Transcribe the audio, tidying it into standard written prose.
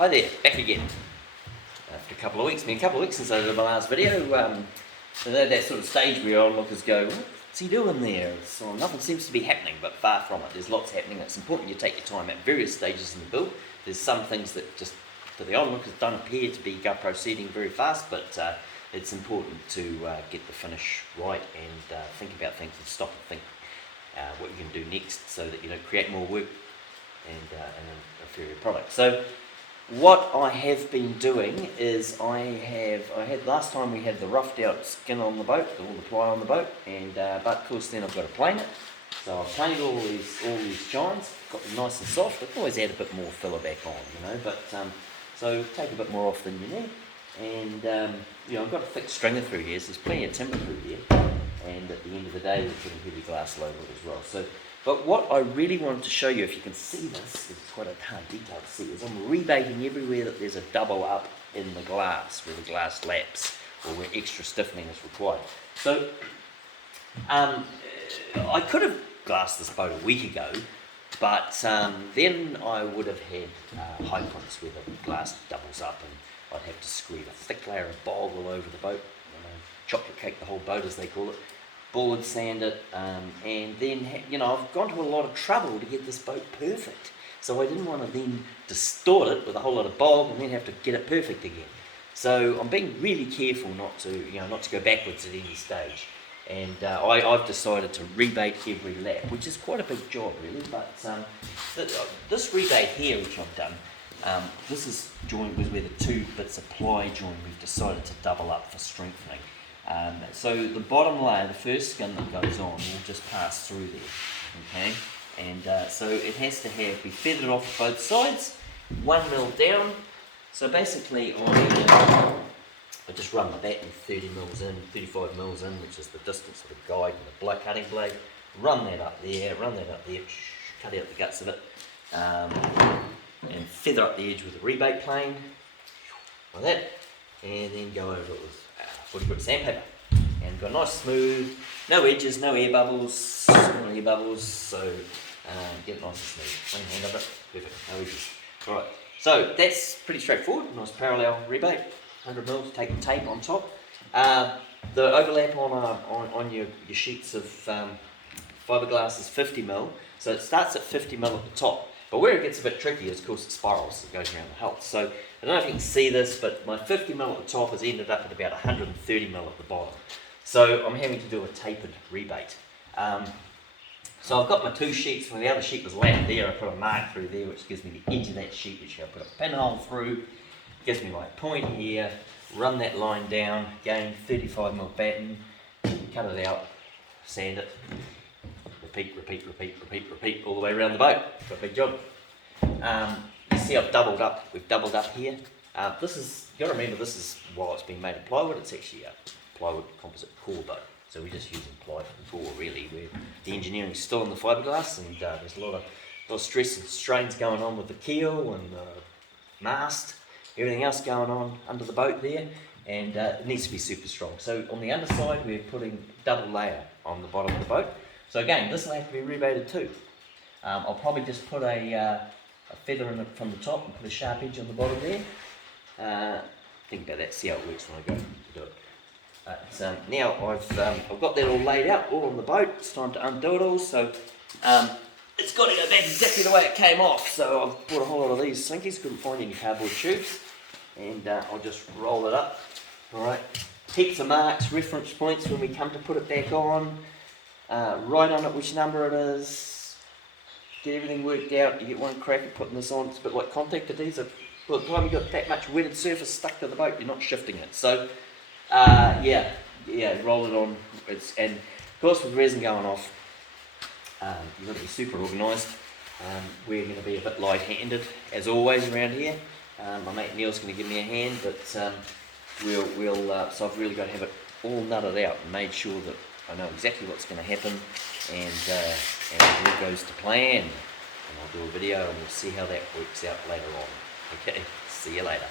Hi there, back again after a couple of weeks. It's been a couple of weeks since I did my last video. So that sort of stage where onlookers go, what's he doing there? So nothing seems to be happening, but far from it. There's lots happening. It's important you take your time at various stages in the build. There's some things that just to the onlookers don't appear to be proceeding very fast, but it's important to get the finish right and think about things and stop and think what you can do next so that you don't create more work and an inferior product. So what I have been doing is I had last time we had the roughed out skin on the boat, all the ply on the boat, and but of course then I've got to plane it. So I've planed all these chines, got them nice and soft. I can always add a bit more filler back on, but so take a bit more off than you need. And I've got a thick stringer through here, so there's plenty of timber through here. And at the end of the day, we're putting heavy glass over it as well. So, but what I really wanted to show you, if you can see this, it's quite a hard detail to see, is I'm rebating everywhere that there's a double up in the glass, where the glass laps, or where extra stiffening is required. So, I could have glassed this boat a week ago, but then I would have had high points where the glass doubles up, and I'd have to screed a thick layer of bog all over the boat, chocolate cake the whole boat as they call it, board sand it, and then I've gone to a lot of trouble to get this boat perfect. So I didn't want to then distort it with a whole lot of bog and then have to get it perfect again. So I'm being really careful not to go backwards at any stage. And I've decided to rebate every lap, which is quite a big job really. But this rebate here, which I've done, this is joined with where the two bits of ply join. We've decided to double up for strengthening. So the bottom layer, the first skin that goes on, will just pass through there, okay? And so it has to be feathered off both sides, 1 mil down. So basically I just run my batten 30 mils in, 35 mils in, which is the distance of the guide with a cutting blade. Run that up there, cut out the guts of it, and feather up the edge with a rebate plane, like that, and then go over it with 40 grit sandpaper, and got nice smooth, no edges, no air bubbles, so get it nice and smooth. Clean hand of it, perfect, no edges. Alright, so that's pretty straightforward, nice parallel rebate, 100 mils, take the tape on top. The overlap on your sheets of fibreglass is 50 mil, so it starts at 50 mil at the top. But where it gets a bit tricky is, of course, it spirals, it goes around the hull. So I don't know if you can see this, but my 50 mil at the top has ended up at about 130 mil at the bottom. So I'm having to do a tapered rebate. So I've got my two sheets. When the other sheet was lapped there, I put a mark through there, which gives me the edge of that sheet, which I put a pinhole through, gives me my point here, run that line down, again 35 mil batten, cut it out, sand it. Repeat all the way around the boat. Got a big job. You see we've doubled up here. This is, you got to remember, this is, while it's being made of plywood, it's actually a plywood composite core boat. So we're just using ply for the core really, where the engineering's still in the fiberglass, and there's a lot of stress and strains going on with the keel and the mast, everything else going on under the boat there, and it needs to be super strong. So on the underside we're putting double layer on the bottom of the boat. So again, this will have to be rebated too. I'll probably just put a feather in it from the top and put a sharp edge on the bottom there. Think about that, see how it works when I go to do it. Now I've got that all laid out, all on the boat. It's time to undo it all. So it's got to go back exactly the way it came off. So I've bought a whole lot of these slinkies, couldn't find any cardboard tubes, and I'll just roll it up. All right, heaps of marks, reference points when we come to put it back on. Write on it which number it is, get everything worked out. You get one crack at putting this on. It's a bit like contact adhesive. By the time you've got that much wetted surface stuck to the boat, you're not shifting it. So roll it on. And of course with resin going off, you've got to be super organised. We're going to be a bit light-handed as always around here. My mate Neil's going to give me a hand, but so I've really got to have it all nutted out and made sure that I know exactly what's going to happen, and it all goes to plan. And I'll do a video and we'll see how that works out later on. Okay, see you later.